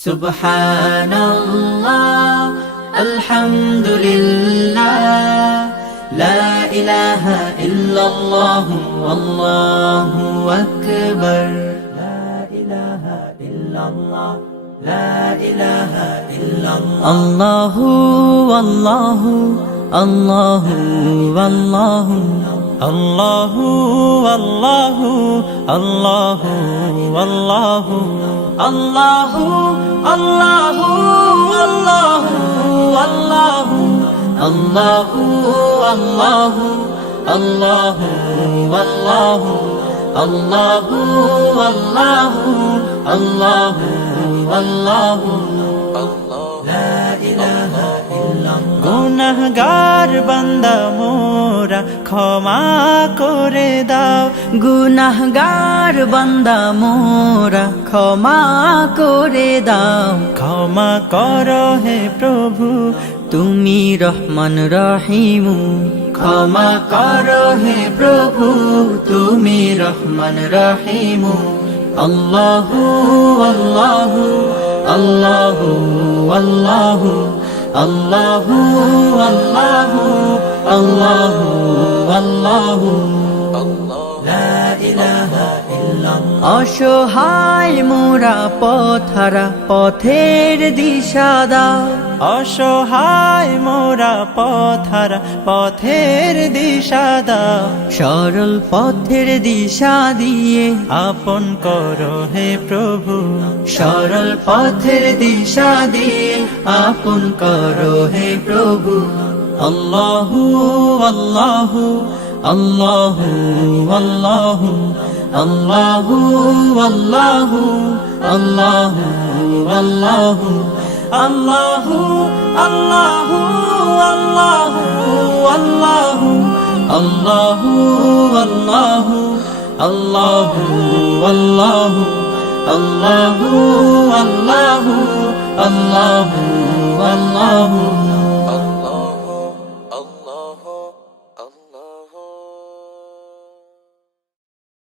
Subhanallah, alhamdulillah, la ilaha illallah, wallahu akbar. La ilaha illallah, la ilaha illallah. Allahu, Allahu, Allahu, Allahu. Allahu, Allahu, Allahu, Allahu. Allahu, Allahu, Allahu, Allahu. Allahu, Allahu, Allahu, Allahu. Allahu, Allahu, Allahu, Allahu. La ilaha illallah. গুনাহগার বান্দা মোরা ক্ষমা করে দাও, গুনাহগার বান্দা মোরা ক্ষমা করে দাও। ক্ষমা করো হে প্রভু, তুমি রহমান রহিম। ক্ষমা করো হে প্রভু, তুমি রহমান রহিম। আল্লাহু আল্লাহু আল্লাহু আল্লাহু আল্লাহু আল্লাহু আল্লাহু আল্লাহু। লা ইলাহা ইল্লাল্লাহ। অসহায় মোরা পথহারা, পথের দিশা দাও। অসহায় মোরা পথহারা, পথের দিশা দাও। সরল পথের দিশা দিয়ে আপন করো হে প্রভু, সরল পথের দিশা দিয়ে আপন করো হে প্রভু। আল্লাহু আল্লাহু আল্লাহু আল্লাহু আল্লাহু আল্লাহু আল্লাহু আল্লাহু। আল্লাহু আল্লাহু আল্লাহু আল্লাহু আল্লাহু আল্লাহু আল্লাহু আল্লাহু আল্লাহু আল্লাহু আল্লাহু আল্লাহু।